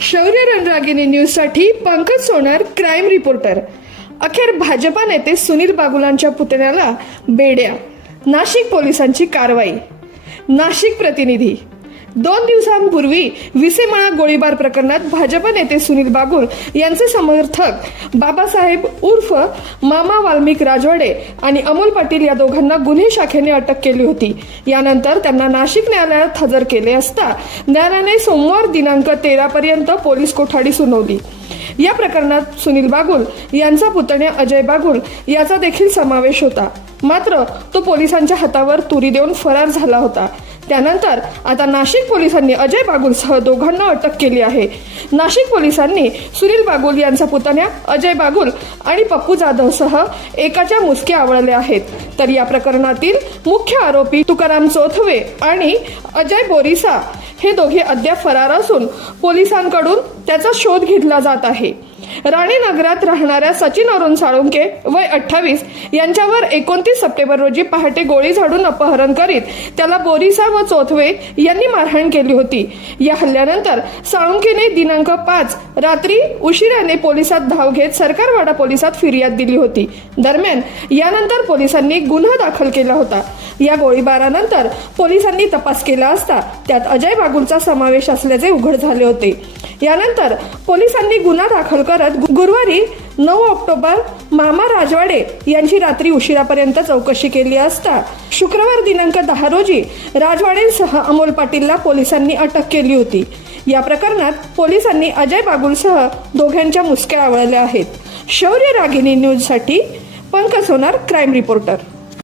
शौर्य रणरागिणी न्यूजसाठी पंकज सोनार crime reporter. अखेर भाजपा नेते सुनील बागुलांच्या पुतण्याला बेड्या. नाशिक पोलिसांची कारवाई. नाशिक प्रतिनिधी. दोन दिवसांपूर्वी विसेमळा गोळीबार प्रकरणात भाजप नेते सुनील बागुल यांचे समर्थक बाबासाहेब उर्फ मामा वाल्मिक राजवाडे आणि अमोल पाटील या दोघांना गुन्हे शाखेने अटक केली होती. यानंतर त्यांना नाशिक न्यायालयात हजर केले असता न्यायालयाने सोमवार दिनांक तेरा पर्यंत पोलीस कोठाडी सुनावली. या प्रकरणात सुनील बागुल यांचा पुतण्या अजय बागुल याचा देखील समावेश होता. मात्र तो पोलिसांच्या हातावर तुरी देऊन फरार झाला होता. त्यानंतर आता नाशिक पोलिसांनी अजय बागुलसह दोघांना अटक केली आहे. नाशिक पोलिसांनी सुनील बागुल यांचा पुतण्या अजय बागुल आणि पप्पू जाधवसह एकाच्या मुसक्या आवळल्या आहेत. तर या प्रकरणातील मुख्य आरोपी तुकाराम चोथवे आणि अजय बोरिसा हे दोघे अद्याप फरार असून पोलिसांकडून त्याचा शोध घेतला जात आहे. राणीनगरात राहणाऱ्या सचिन अरुण साळुंके वय अठ्ठावीस यांच्यावर एकोणतीस सप्टेंबर रोजी पहाटे गोळी झाडून अपहरण करीत त्याला बोरिसा व चोथवे यांनी मारहाण केली होती. या हल्ल्यानंतर साळुंकेने दिनांक पाच रात्री उशिराने पोलिसात धाव घेत सरकारवाडा पोलिसात फिर्याद दिली होती. दरम्यान यानंतर पोलिसांनी गुन्हा दाखल केला होता. या गोळीबारानंतर पोलिसांनी तपास केला असता त्यात अजय बागुलचा समावेश असल्याचे उघड झाले होते. यानंतर पोलिसांनी गुन्हा दाखल करत गुरुवारी नऊ ऑक्टोबर मामा राजवाडे यांची रात्री उशिरापर्यंत चौकशी केली असता शुक्रवार दिनांक दहा रोजी राजवाडेंसह अमोल पाटीलला पोलिसांनी अटक केली होती. या प्रकरणात पोलिसांनी अजय बागुलसह दोघांच्या मुसक्या आवळल्या आहेत. शौर्य रागिनी न्यूजसाठी पंकज होणार क्राईम रिपोर्टर.